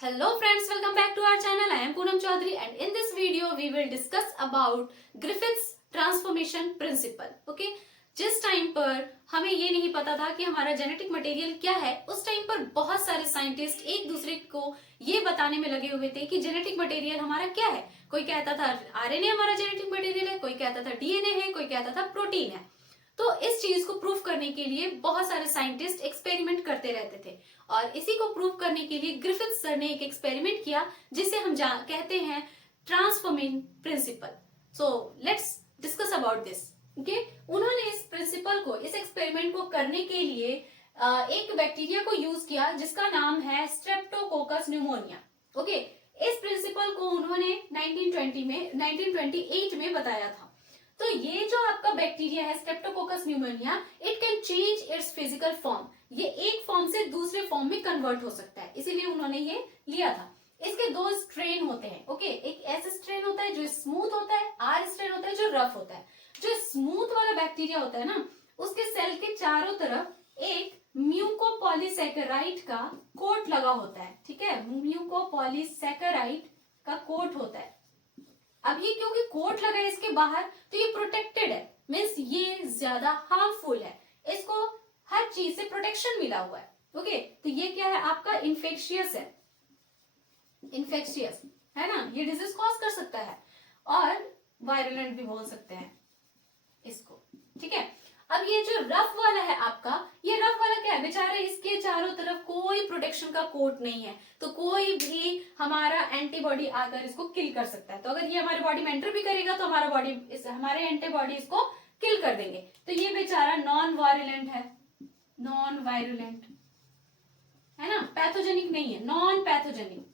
Hello friends, welcome back to our channel. I am Poonam Chaudhary and in this video we will discuss about Griffith's transformation principle. Okay? जिस time पर हमें ये नहीं पता था कि हमारा जेनेटिक मटेरियल क्या है, उस टाइम पर बहुत सारे साइंटिस्ट एक दूसरे को ये बताने में लगे हुए थे कि जेनेटिक मटेरियल हमारा क्या है। कोई कहता था आरएनए हमारा जेनेटिक मटेरियल है, कोई कहता था डीएनए है, कोई कहता था प्रोटीन है। तो इस चीज को प्रूव करने के लिए बहुत सारे साइंटिस्ट एक्सपेरिमेंट करते रहते थे और इसी को प्रूव करने के लिए ग्रिफिथ सर ने एक एक्सपेरिमेंट किया जिसे हम कहते हैं transforming principle. So let's discuss about this. Okay, उन्होंने इस प्रिंसिपल को, इस एक्सपेरिमेंट को करने के लिए एक बैक्टीरिया को यूज किया जिसका नाम है स्ट्रेप्टोकोकस न्यूमोनिया। ओके, इस प्रिंसिपल को उन्होंने 1928 में बताया था। तो ये जो आपका बैक्टीरिया है Streptococcus pneumonia, it can change it's physical form. ये एक फॉर्म से दूसरे फॉर्म में कन्वर्ट हो सकता है, इसीलिए उन्होंने ये लिया था। इसके दो स्ट्रेन होते हैं। ओके, एक ऐसा स्ट्रेन होता है जो स्मूथ होता है, आर स्ट्रेन होता है जो रफ होता है। जो स्मूथ वाला बैक्टीरिया होता है ना, उसके सेल के चारों तरफ एक म्यूकोपॉलीसैकेराइड का कोट लगा होता है। ठीक है, म्यूकोपॉलीसैकेराइड का कोट होता है। अब ये क्योंकि कोट लगा है इसके बाहर, तो ये प्रोटेक्टेड है, मीन्स ये ज्यादा हार्मफुल है, इसको हर चीज से प्रोटेक्शन मिला हुआ है। ओके, तो ये क्या है आपका इन्फेक्शियस है, इन्फेक्शियस है ना, ये डिजीज कॉज कर सकता है और वायरुलेंट भी बोल सकते हैं इसको। ठीक है, अब ये जो रफ वाला है आपका, ये रफ वाला क्या है बेचारे, इसके चारों तरफ कोई प्रोटेक्शन का कोट नहीं है, तो कोई भी हमारा एंटीबॉडी आकर इसको किल कर सकता है। तो अगर ये हमारे बॉडी में एंटर भी करेगा तो हमारे एंटीबॉडी इसको किल कर देंगे। तो ये बेचारा नॉन वायरुलेंट है, नॉन वायरुलेंट है ना, पैथोजेनिक नहीं है, नॉन पैथोजेनिक।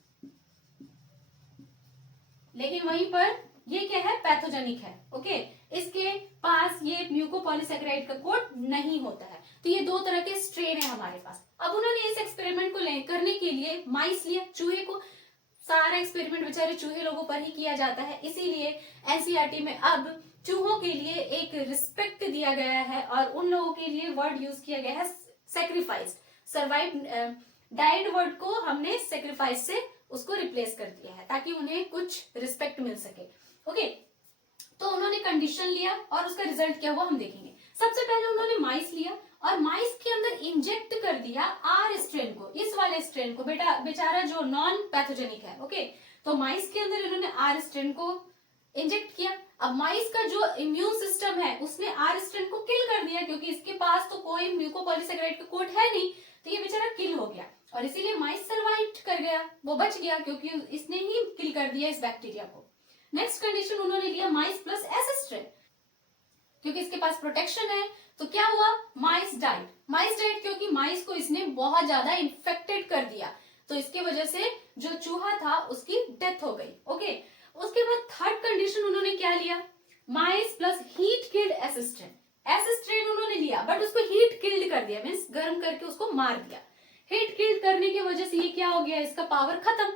लेकिन वहीं पर ये क्या है, पैथोजेनिक है। ओके, इसके पास ये म्यूकोपॉलीसैकेराइड का कोट नहीं होता है। तो ये दो तरह के स्ट्रेन है हमारे पास। अब उन्होंने इस एक्सपेरिमेंट को करने के लिए माइस लिया, चूहे को। सारा एक्सपेरिमेंट बेचारे चूहे लोगों पर ही किया जाता है, इसीलिए एनसीईआरटी में अब चूहों के लिए एक रिस्पेक्ट दिया गया है और उन लोगों के लिए वर्ड यूज किया गया है सेक्रीफाइस। सर्वाइव डाइड वर्ड को हमने सेक्रीफाइस से उसको रिप्लेस कर दिया है ताकि उन्हें कुछ रिस्पेक्ट मिल सके। ओके, तो उन्होंने कंडीशन लिया और उसका रिजल्ट क्या हुआ हम देखेंगे। सबसे पहले उन्होंने माइस लिया और माइस के अंदर इंजेक्ट कर दिया आर स्ट्रेन को, इस वाले स्ट्रेन को, बेचारा जो नॉन पैथोजेनिक है। ओके, तो माइस के अंदर इन्होंने आर स्ट्रेन को इंजेक्ट किया। अब माइस का जो इम्यून सिस्टम है उसने आर स्ट्रेन को किल कर दिया, क्योंकि इसके पास तो कोई म्यूकोपॉलीसैकेराइड का कोट है नहीं, तो ये बेचारा किल हो गया और इसीलिए माइस सर्वाइव कर गया, वो बच गया क्योंकि इसने ही किल कर दिया इस बैक्टीरिया को। नेक्स्ट कंडीशन उन्होंने लिया माइस प्लस एस स्ट्रेन, क्योंकि इसके पास प्रोटेक्शन है। तो क्या हुआ, माइस डाइड। माइस डाइड क्योंकि माइस को इसने बहुत ज्यादा इन्फेक्टेड कर दिया, तो इसके वजह से जो चूहा था उसकी डेथ हो गई। ओके, उसके बाद थर्ड कंडीशन उन्होंने क्या लिया, mice plus heat killed S strain. S strain उन्होंने लिया बट उसको हीट किल्ड कर दिया, मीन्स गर्म करके उसको मार दिया। हीट किल्ड करने की वजह से ये क्या हो गया, इसका पावर खत्म,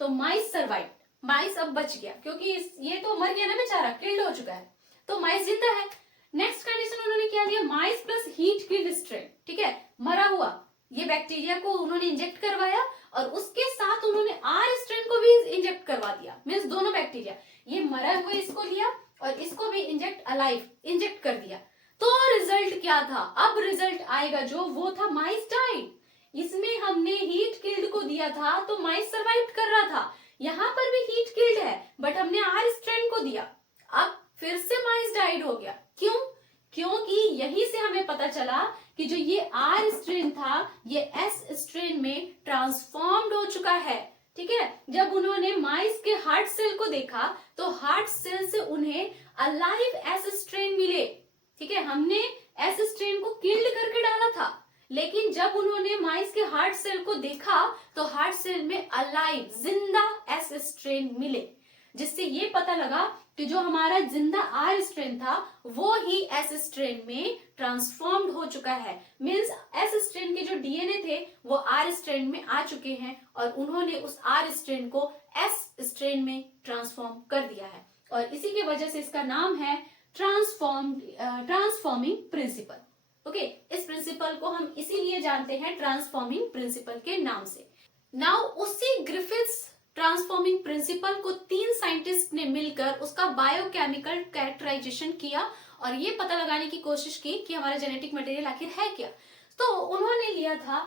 तो माइस सर्वाइव, माइस अब बच गया, क्योंकि ये तो मर गया ना बेचारा, किल्ड हो चुका है, तो माइस जिंदा है। नेक्स्ट कंडीशन उन्होंने क्या दिया, माइस प्लस हीट किल्ड स्ट्रेन। ठीक है, मरा हुआ ये बैक्टीरिया को उन्होंने इंजेक्ट करवाया और उसके साथ उन्होंने आर स्ट्रेन को भी इंजेक्ट करवा दिया, मीन्स दोनों बैक्टीरिया, ये मरा हुआ इसको लिया और इसको भी इंजेक्ट कर दिया। तो रिजल्ट क्या था, अब रिजल्ट आएगा जो वो था माइस डाइड। इसमें हमने हीट किल्ड को दिया था तो माइस सर्वाइव कर रहा था, यहाँ पर भी हीट किल्ड है बट हमने आर स्ट्रेन को दिया, अब फिर से माइस डाइड हो गया। क्यों, क्योंकि यहीं से हमें पता चला कि जो ये आर स्ट्रेन था ये एस स्ट्रेन में ट्रांसफॉर्म्ड हो चुका है। ठीक है, जब उन्होंने माइस के हार्ट सेल को देखा तो हार्ट सेल से उन्हें अलाइव एस स्ट्रेन मिले। ठीक है, हमने एस स्ट्रेन को किल्ड करके डाला था, लेकिन जब उन्होंने माइस के हार्ट सेल को देखा तो हार्ट सेल में अलाइव जिंदा एस स्ट्रेन मिले, जिससे ये पता लगा कि जो हमारा जिंदा आर स्ट्रेन था वो ही एस स्ट्रेन में ट्रांसफॉर्म्ड हो चुका है। मींस एस स्ट्रेन के जो डीएनए थे वो आर स्ट्रेन में आ चुके हैं और उन्होंने उस आर स्ट्रेन को एस स्ट्रेन में ट्रांसफॉर्म कर दिया है और इसी की वजह से इसका नाम है ट्रांसफॉर्मिंग प्रिंसिपल। ओके, इस प्रिंसिपल को हम इसीलिए जानते हैं ट्रांसफॉर्मिंग प्रिंसिपल के नाम से। नाउ उसी ग्रिफिथ्स ट्रांसफॉर्मिंग प्रिंसिपल को 3 साइंटिस्ट ने मिलकर उसका बायोकेमिकल कैरेक्टराइजेशन किया और ये पता लगाने की कोशिश की कि हमारा जेनेटिक मटेरियल आखिर है क्या। तो उन्होंने लिया था,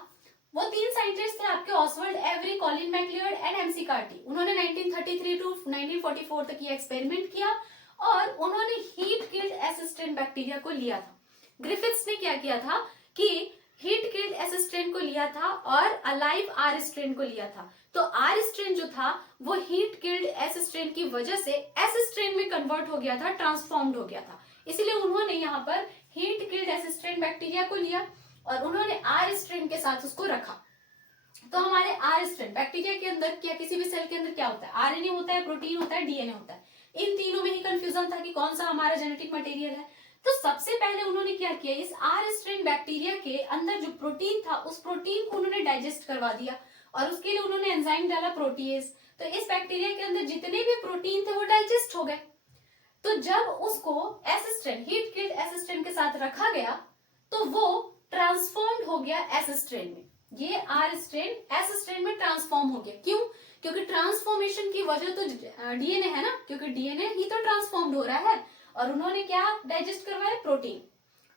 वो 3 साइंटिस्ट थे आपके, Oswald every, Colin McLeod and McCarthy। उन्होंने 1933 टू 1944 तक ये एक्सपेरिमेंट किया और उन्होंने हीट किल्ड एसिस्टेंट बैक्टीरिया को लिया था। ग्रिफिथ्स ने क्या किया था कि हीट किल्ड एस स्ट्रेन को लिया था और अलाइव आर स्ट्रेन को लिया था। तो आर स्ट्रेन जो था वो हीट किल्ड एस स्ट्रेन की वजह से एस स्ट्रेन में कन्वर्ट हो गया था, ट्रांसफॉर्म्ड हो गया था। इसलिए उन्होंने यहाँ पर heat killed S strain bacteria को लिया और उन्होंने आर स्ट्रेन के साथ उसको रखा। तो हमारे आर स्ट्रेन बैक्टीरिया के अंदर, क्या किसी भी सेल के अंदर क्या होता है, आरएनए होता है, प्रोटीन होता है, डीएनए होता है। इन तीनों में ही कंफ्यूजन था कि कौन सा हमारा जेनेटिक मटेरियल है। तो सबसे पहले उन्होंने क्या किया, इस आर स्ट्रेन बैक्टीरिया के अंदर जो प्रोटीन था उस प्रोटीन को उन्होंने डाइजेस्ट करवा दिया और उसके लिए उन्होंने एंजाइम डाला प्रोटीएज। तो इस बैक्टीरिया के अंदर जितने भी प्रोटीन थे वो डाइजेस्ट हो गए। तो जब उसको S strain, heat killed S strain के साथ रखा गया तो वो ट्रांसफॉर्म्ड हो गया एस स्ट्रेन में। ये आर स्ट्रेन एस स्ट्रेन में ट्रांसफॉर्म हो गया। क्यों? क्योंकि ट्रांसफॉर्मेशन की वजह तो डीएनए है ना, क्योंकि डीएनए ही तो ट्रांसफॉर्म्ड हो रहा है और उन्होंने क्या डाइजेस्ट करवाया, प्रोटीन।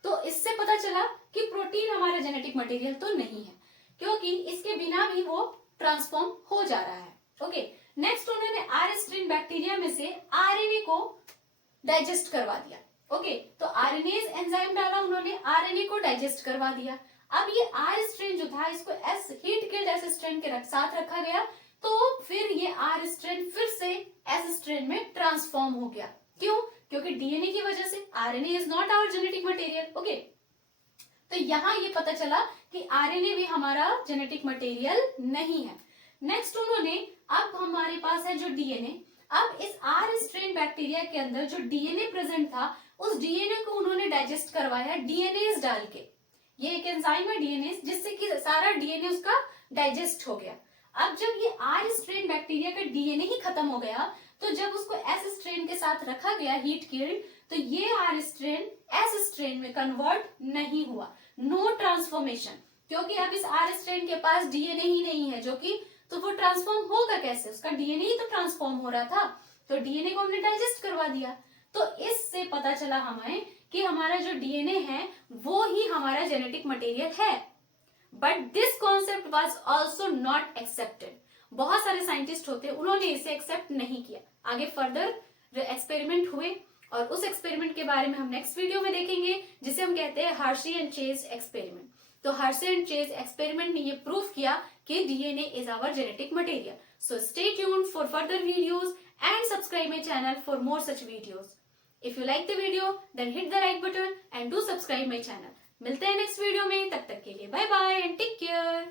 तो इससे पता चला कि प्रोटीन हमारा जेनेटिक मटेरियल तो नहीं है, क्योंकि इसके बिना भी वो ट्रांसफॉर्म हो जा रहा है। ओके, नेक्स्ट उन्होंने आर स्ट्रेन बैक्टीरिया में से आरएनए को डाइजेस्ट करवा दिया। ओके, तो आरएनएज एंजाइम डाला उन्होंने, आरएनए को डाइजेस्ट करवा दिया। अब ये आर स्ट्रेन जो था इसको S heat killed S strain के साथ रखा गया, तो फिर ये आर स्ट्रेन फिर से एस स्ट्रेन में ट्रांसफॉर्म हो गया। क्यों? क्योंकि डीएनए की वजह से। RNA is not our genetic material. Okay, तो यहाँ ये पता चला कि आरएनए भी हमारा जेनेटिक मटेरियल नहीं है। नेक्स्ट उन्होंने, अब हमारे पास है जो डीएनए, अब इस आर स्ट्रेन बैक्टीरिया के अंदर जो डीएनए प्रेजेंट था उस डीएनए को उन्होंने डाइजेस्ट करवाया डीएनएज डाल के। ये एक एंजाइम है डीएनएज, जिससे कि सारा डीएनए उसका डाइजेस्ट हो गया। अब जब ये आर स्ट्रेन बैक्टीरिया का डीएनए ही खत्म हो गया, तो जब उसको एस स्ट्रेन के साथ रखा गया हीट किल्ड, तो ये आर स्ट्रेन एस स्ट्रेन में कन्वर्ट नहीं हुआ, नो ट्रांसफॉर्मेशन, क्योंकि अब इस आर स्ट्रेन के पास डीएनए ही नहीं है, जो कि तो वो ट्रांसफॉर्म होगा कैसे, उसका डीएनए ही तो ट्रांसफॉर्म हो रहा था, तो डीएनए को हमने डाइजेस्ट करवा दिया। तो इससे पता चला हमें कि हमारा जो डीएनए है वो ही हमारा जेनेटिक मटेरियल है। But this concept was also not accepted. बहुत सारे साइंटिस्ट होते हैं, उन्होंने इसे एक्सेप्ट नहीं किया। आगे फर्दर एक्सपेरिमेंट हुए और उस एक्सपेरिमेंट के बारे में हम नेक्स्ट वीडियो में देखेंगे, जिसे हम कहते हैं हर्शी एंड चेज एक्सपेरिमेंट। तो हर्शी एंड चेज एक्सपेरिमेंट ने ये प्रूव किया कि DNA is our genetic material. So stay tuned for further videos and subscribe my channel for more such videos. If you like the video, then hit the like button and do subscribe my channel. मिलते हैं next video में, तब तक के लिए bye bye and take care.